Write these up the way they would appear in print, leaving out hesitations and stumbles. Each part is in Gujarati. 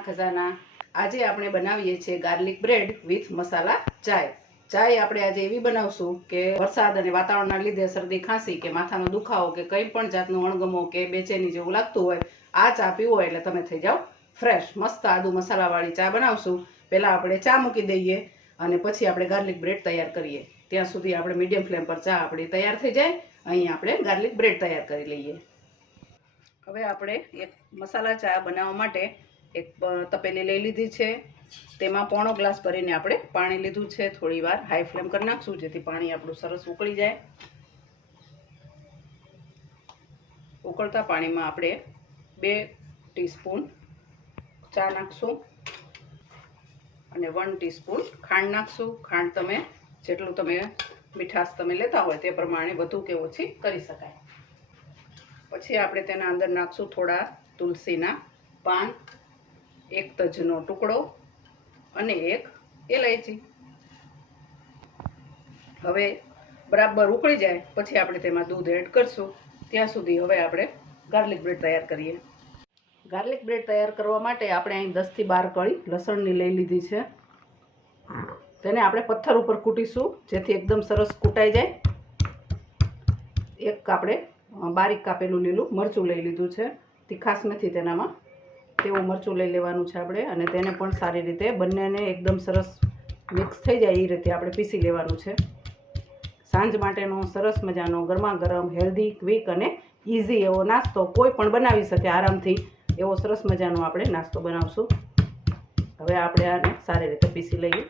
ખાના ખજાના આજે આપણે બનાવીએ છીએ ગાર્લિક બ્રેડ વિથ મસાલા ચાય. ચાય આપણે આજે એવી બનાવશું કે વરસાદ અને વાતાવરણના લીધે શરદી ખાંસી કે માથાનો દુખાવો કે કંઈ પણ જાતનો અણગમો કે બેચેની જેવું લાગતું હોય, આ ચા પીવો હોય એટલે તમે થઈ જાઓ ફ્રેશ. મસ્ત આદુ મસાલાવાળી ચા બનાવશું. પહેલાં આપણે ચા મૂકી દઈએ અને પછી આપણે ગાર્લિક બ્રેડ તૈયાર કરીએ. ત્યાં સુધી આપણે મીડિયમ ફ્લેમ પર ચા આપણી તૈયાર થઈ જાય. અહીં આપણે ગાર્લિક બ્રેડ તૈયાર કરી લઈએ. હવે આપણે એક મસાલા ચા બનાવવા માટે એક તપેલી લઈ લીધી છે. તેમાં પોણો ગ્લાસ ભરીને આપણે પાણી લીધું છે. થોડી વાર હાઈ ફ્લેમ કરી નાખશું જેથી પાણી આપણું સરસ ઉકળી જાય. ઉકળતા પાણીમાં આપણે 2 ટીસ્પૂન ચા નાખશું અને 1 ટીસ્પૂન ખાંડ નાખશું. ખાંડ તમે જેટલું તમે મીઠાશ તમે લેતા હોય તે પ્રમાણે વધુ કે ઓછી કરી શકાય. પછી આપણે તેના અંદર નાખશું થોડા તુલસીના પાન, 1 તજનો ટુકડો અને 1 એલાયચી. હવે બરાબર ઉકળી જાય પછી આપણે તેમાં દૂધ એડ કરશું. ત્યાં સુધી હવે આપણે ગાર્લિક બ્રેડ તૈયાર કરીએ. ગાર્લિક બ્રેડ તૈયાર કરવા માટે આપણે અહીં 10 થી 12 કળી લસણની લઈ લીધી છે. તેને આપણે પથ્થર ઉપર કૂટીશું જેથી એકદમ સરસ કૂટાઈ જાય. એક આપણે બારીક કાપેલું લીલું મરચું લઈ લીધું છે. તીખાશ નથી તેનામાં, તેવું મરચું લઈ લેવાનું છે આપણે અને તેને પણ સારી રીતે બંનેને એકદમ સરસ મિક્સ થઈ જાય એ રીતે આપણે પીસી લેવાનું છે. સાંજ માટેનો સરસ મજાનો ગરમા ગરમ હેલ્ધી ક્વિક અને ઇઝી એવો નાસ્તો કોઈ પણ બનાવી શકે આરામથી. એવો સરસ મજાનો આપણે નાસ્તો બનાવશું. હવે આપણે આને સારી રીતે પીસી લઈએ.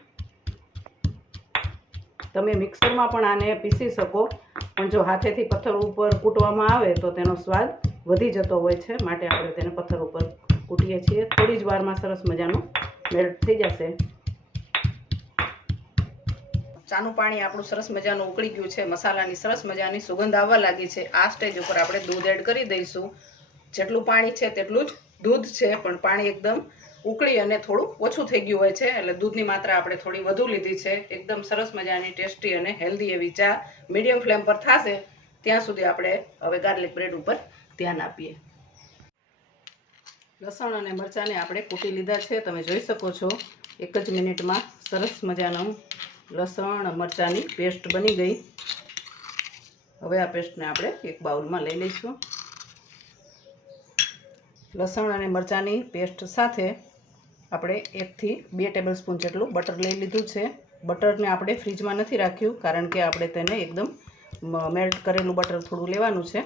તમે મિક્સરમાં પણ આને પીસી શકો, પણ જો હાથેથી પથ્થર ઉપર કૂટવામાં આવે તો તેનો સ્વાદ વધી જતો હોય છે. માટે આપણે તેને પથ્થર ઉપર કૂટીએ છીએ. થોડી જ વારમાં સરસ મજાનું મેલ્ટ થઈ જશે. ચાનું પાણી આપણું સરસ મજાનું ઉકળી ગયું છે. મસાલાની સરસ મજાની સુગંધ આવવા લાગી છે. આ સ્ટેજ ઉપર આપણે દૂધ એડ કરી દઈશું. જેટલું પાણી છે તેટલું જ દૂધ છે, પણ પાણી એકદમ ઉકળી અને થોડું ઓછું થઈ ગયું હોય છે એટલે દૂધની માત્રા આપણે થોડી વધુ લીધી છે. એકદમ સરસ મજાની ટેસ્ટી અને હેલ્ધી એવી ચા મીડિયમ ફ્લેમ પર થશે ત્યાં સુધી આપણે હવે ગાર્લિક બ્રેડ ઉપર ધ્યાન આપીએ. લસણ અને મરચાંને આપણે કૂટી લીધા છે. તમે જોઈ શકો છો 1 જ મિનિટમાં સરસ મજાનું લસણ મરચાંની પેસ્ટ બની ગઈ. હવે આ પેસ્ટને આપણે એક બાઉલમાં લઈ લઈશું. લસણ અને મરચાંની પેસ્ટ સાથે આપણે 1 થી 2 ટેબલસ્પૂન જેટલું બટર લઈ લીધું છે. બટરને આપણે ફ્રીજમાં નથી રાખ્યું કારણ કે આપણે તેને એકદમ મેલ્ટ કરેલું બટર થોડું લેવાનું છે.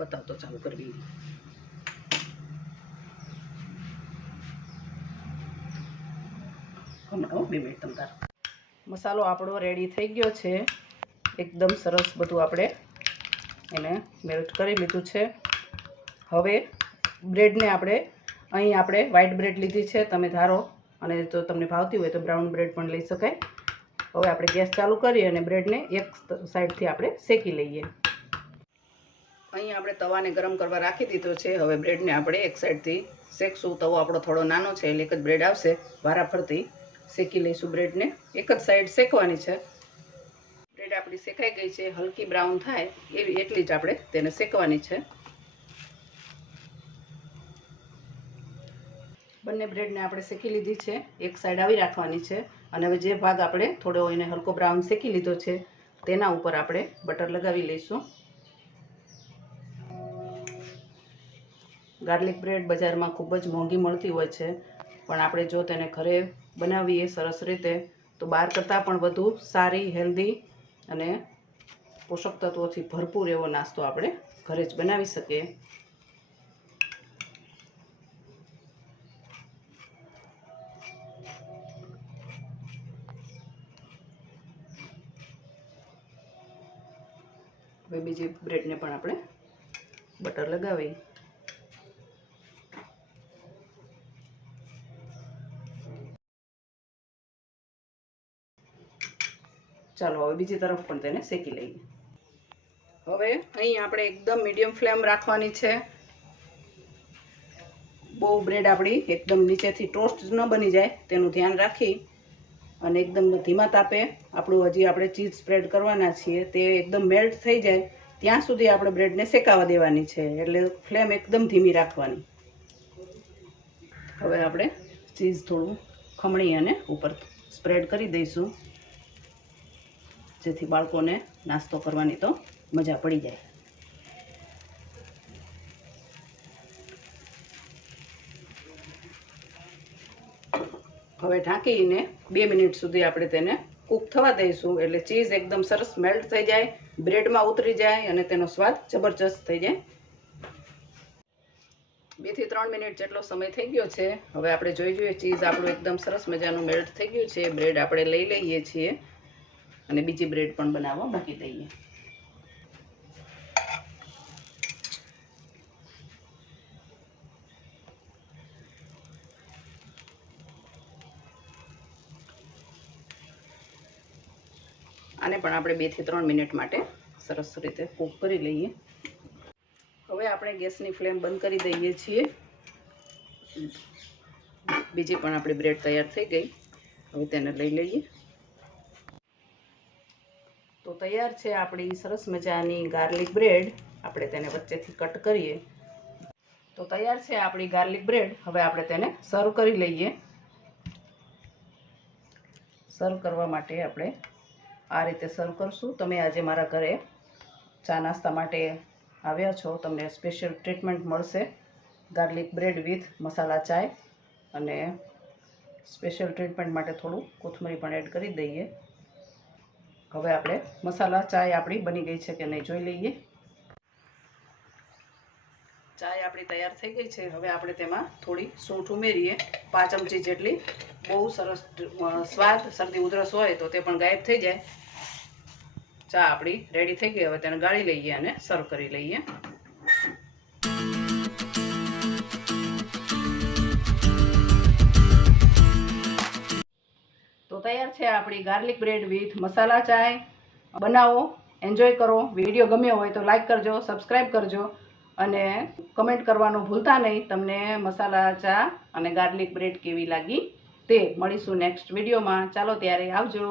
બતાવતો ચાલુ કરવી. હમણાં 2 મિનિટ તમતાર. મસાલો આપણો રેડી થઈ ગયો છે. એકદમ સરસ બધું આપણે એને મેલ્ટ કરી લીધું છે. હવે બ્રેડને આપણે અહીં આપણે વ્હાઈટ બ્રેડ લીધી છે. તમે ધારો અને જો તમને ભાવતી હોય તો બ્રાઉન બ્રેડ પણ લઈ શકાય. હવે આપણે ગેસ ચાલુ કરી અને બ્રેડને એક સાઈડથી આપણે શેકી લઈએ. અહીં આપણે તવાને ગરમ કરવા રાખી દીધો છે. હવે બ્રેડને આપણે એક સાઈડથી શેકશું. તવો આપણો થોડો નાનો છે એટલે એક જ બ્રેડ આવશે. વારાફરતી શેકી લઈશું બ્રેડને. એક જ સાઈડ શેકવાની છે. બ્રેડ આપણી શેકાઈ ગઈ છે. હલકી બ્રાઉન થાય એવી એટલી જ આપણે તેને શેકવાની છે. બંને બ્રેડને આપણે શેકી લીધી છે. એક સાઈડ આવી રાખવાની છે અને હવે જે ભાગ આપણે થોડો એને હલકો બ્રાઉન શેકી લીધો છે તેના ઉપર આપણે બટર લગાવી લઈશું. ગાર્લિક બ્રેડ બજારમાં ખૂબ જ મોંઘી મળતી હોય છે, પણ આપણે જો તેને ઘરે બનાવીએ સરસ રીતે તો બહાર કરતાં પણ વધુ સારી, હેલ્ધી અને પોષક તત્વોથી ભરપૂર એવો નાસ્તો આપણે ઘરે જ બનાવી શકીએ. હવે બીજી બ્રેડને પણ આપણે બટર લગાવી. ચાલો હવે બીજી તરફ પણ તેને શેકી લઈએ. હવે અહીં આપણે એકદમ મીડિયમ ફ્લેમ રાખવાની છે. બહુ બ્રેડ આપણી એકદમ નીચેથી ટોસ્ટ ન બની જાય તેનું ધ્યાન રાખી અને એકદમ ધીમા તાપે આપણું હજી આપણે ચીઝ સ્પ્રેડ કરવાના છીએ તે એકદમ મેલ્ટ થઈ જાય ત્યાં સુધી આપણે બ્રેડને શેકાવા દેવાની છે, એટલે ફ્લેમ એકદમ ધીમી રાખવાની. હવે આપણે ચીઝ થોડું ખમણી અને ઉપર સ્પ્રેડ કરી દઈશું, જેથી બાળકોને નાસ્તો કરવાની તો મજા પડી જાય. હવે ઢાંકીને 2 મિનિટ સુધી આપણે તેને કૂક થવા દઈશું, એટલે ચીઝ એકદમ સરસ મેલ્ટ થઈ જાય, બ્રેડમાં ઉતરી જાય અને તેનો સ્વાદ જબરજસ્ત થઈ જાય. 2 થી 3 મિનિટ જેટલો સમય થઈ ગયો છે. હવે આપણે જોઈ જોઈએ, ચીઝ આપણું એકદમ સરસ મજાનું મેલ્ટ થઈ ગયું છે. બ્રેડ આપણે લઈ લઈએ છીએ અને બીજી બ્રેડ પણ બનાવવા મૂકી દઈએ. આને પણ આપણે 2 થી 3 મિનિટ માટે સરસ રીતે કૂક કરી લઈએ. હવે આપણે ગેસની ફ્લેમ બંધ કરી દઈએ છીએ. બીજી પણ આપણી બ્રેડ તૈયાર થઈ ગઈ. હવે તેને લઈ લઈએ. તો તૈયાર છે આપણી સરસ મજાની ગાર્લિક બ્રેડ. આપણે તેને વચ્ચેથી કટ કરીએ. તો તૈયાર છે આપણી ગાર્લિક બ્રેડ. હવે આપણે તેને સર્વ કરી લઈએ. સર્વ કરવા માટે આપણે આ રીતે સર્વ કરશું. તમે આજે મારા ઘરે ચા નાસ્તા માટે આવ્યા છો, તમને સ્પેશિયલ ટ્રીટમેન્ટ મળશે. ગાર્લિક બ્રેડ વિથ મસાલા ચાય, અને સ્પેશિયલ ટ્રીટમેન્ટ માટે થોડું કોથમરી પણ એડ કરી દઈએ. હવે આપણે મસાલા ચાય આપણી બની ગઈ છે કે નહીં જોઈ લઈએ. ચાય આપણી તૈયાર થઈ ગઈ છે. હવે આપણે તેમાં થોડી સૂંઠ ઉમેરીએ, 5 ચમચી જેટલી. બહુ સરસ સ્વાદ, શરદી ઉધરસ હોય તો તે પણ ગાયબ થઈ જાય. ચા આપણી રેડી થઈ ગઈ. હવે તેને ગાળી લઈએ અને સર્વ કરી લઈએ. તો તૈયાર છે આપણી ગાર્લિક બ્રેડ વિથ મસાલા ચાય. બનાવો, એન્જોય કરો. વિડીયો ગમ્યો હોય તો લાઈક કરજો, સબસ્ક્રાઈબ કરજો અને કમેન્ટ કરવાનું ભૂલતા નહીં તમને મસાલા ચા અને ગાર્લિક બ્રેડ કેવી લાગી તે. મળીશું નેક્સ્ટ વિડીયોમાં. ચાલો ત્યારે આવજો.